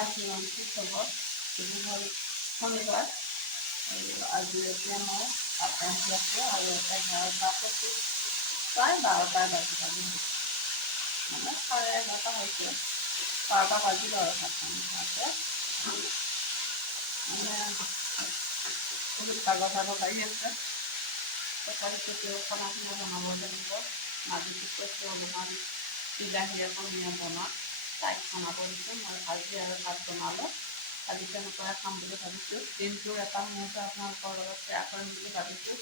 আজি খবৰ শনিবাৰ আৰু আজি এতিয়া মই ভাত ৰান্ধি আছোঁ আৰু 11:25 প্ৰায় 12টাই বাজি মানে 11:30 হৈছে 12টা বাজিব আৰু ভাত পানী খাওঁতে মানে বহুত ভাগৰ লাগি আছে তথাপিতো খানা বনাব লাগিব মাজুটো কৈছোঁ অলপমান বিলাহী এখন বনাওঁ তাইক বনাব দিছোঁ মই ভাজি আৰু ভাত বনালোঁ আজি তেনেকুৱাই খাম বুলি ভাবিছোঁ দিনটোৰ এটা মুহূৰ্ত আপোনালোকৰ লগত শ্বেয়াৰ কৰিম বুলি ভাবিছোঁ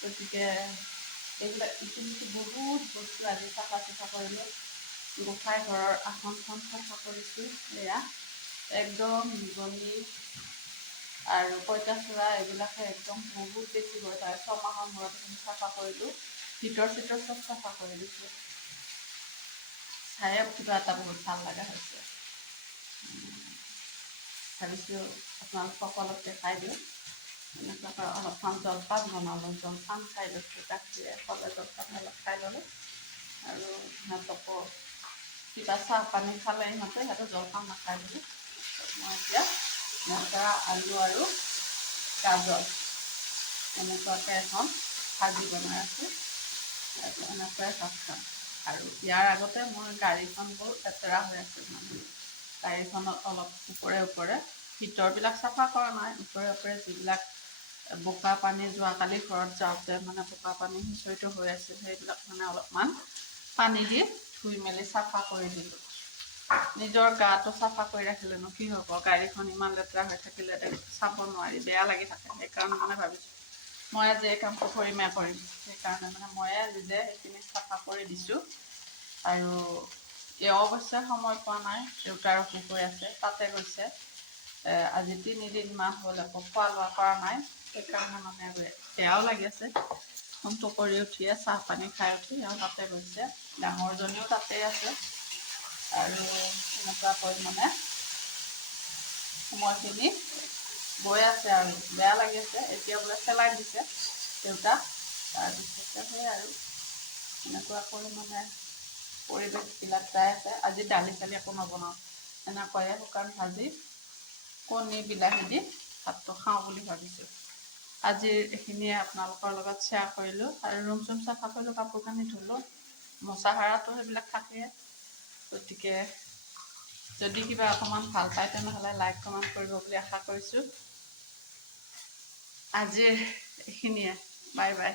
গতিকে এইবিলাক ইতিমধ্যে বহুত বস্তু আজি চাফা কৰিলোঁ গোসাঁই ঘৰৰ আসনখন চাফা কৰিছোঁ এয়া একদম নিগনি আৰু পঁইতাচোৰা এইবিলাকে একদম বহুত বেছি হৈ থাকে ছমাহৰ মূৰত চাফা কৰিলোঁ ভিতৰ চিতৰ চব চাফা কৰি দিছোঁ চায়ে কিবা এটা বহুত ভাল লগা হৈছে ভাবিছোঁ আপোনালোক সকলোক দেখাই দিওঁ এনেকুৱাকৈ অলপমান জলপান বনালোঁ জলপান খাই লৈছোঁ গাখীৰে ক'লে জলপান অলপ খাই ল'লোঁ আৰু সিহঁতকো কিবা চাহ পানী খালে সিহঁতে জলপান নাখায় বুলি মই এতিয়া লেচেৰা আলু আৰু গাজৰ এনেকুৱাকৈ এখন ভাজি বনাই আছোঁ আৰু এনেকুৱাই ভাত খাম আৰু ইয়াৰ আগতে মোৰ গাড়ীখন বৰ লেতেৰা হৈ আছিল মানে গাড়ীখনত অলপ ওপৰে ভিতৰবিলাক চাফা কৰা নাই ওপৰে যিবিলাক বোকা পানী যোৱাকালি ঘৰত যাওঁতে মানে বোকা পানী সিঁচৰিত হৈ আছিল সেইবিলাক মানে অলপমান পানী দি ধুই মেলি চাফা কৰি দিলোঁ নিজৰ গাটো চাফা কৰি ৰাখিলেনো কি হ'ব গাড়ীখন ইমান লেতেৰা হৈ থাকিলে চাব নোৱাৰি বেয়া লাগি থাকে সেইকাৰণে মানে ভাবিছোঁ মই আজি এই কামটো কৰিম সেইকাৰণে মানে ময়ে নিজে সেইখিনি চাফা কৰি দিছোঁ আৰু এওঁ অৱশ্যে সময় পোৱা নাই দেউতাৰ অসুখ হৈ আছে তাতে গৈছে আজি 3 দিনমান হ'ল একো খোৱা লোৱা কৰা নাই সেইকাৰণে মানে বেয়াও লাগি আছে ফোনটো কৰি উঠিয়ে চাহ পানী খাই উঠি এওঁ তাতে গৈছে ডাঙৰজনীও তাতে আছে আৰু এনেকুৱাকৈ মানে সময়খিনি গৈ আছে আৰু বেয়া লাগি আছে এতিয়া বোলে চেলাই দিছে দেউতাক তাৰপিছতে সেই আৰু এনেকুৱাকৈ মানে পৰিৱেশবিলাক চাই আছে আজি দালি চালি একো নবনাওঁ এনেকৈয়ে শুকান ভাজি কণী বিলাহী দি ভাতটো খাওঁ বুলি ভাবিছোঁ আজিৰ এইখিনিয়ে আপোনালোকৰ লগত শ্বেয়াৰ কৰিলোঁ আৰু ৰুম চুম চাফা কৰিলোঁ কাপোৰ কানি ধুলোঁ মোচা সৰাটো সেইবিলাক থাকেই গতিকে যদি কিবা অকণমান ভাল পায় তেনেহ'লে লাইক কমেণ্ট কৰিব বুলি আশা কৰিছোঁ আজিৰ এইখিনিয়ে বাই বাই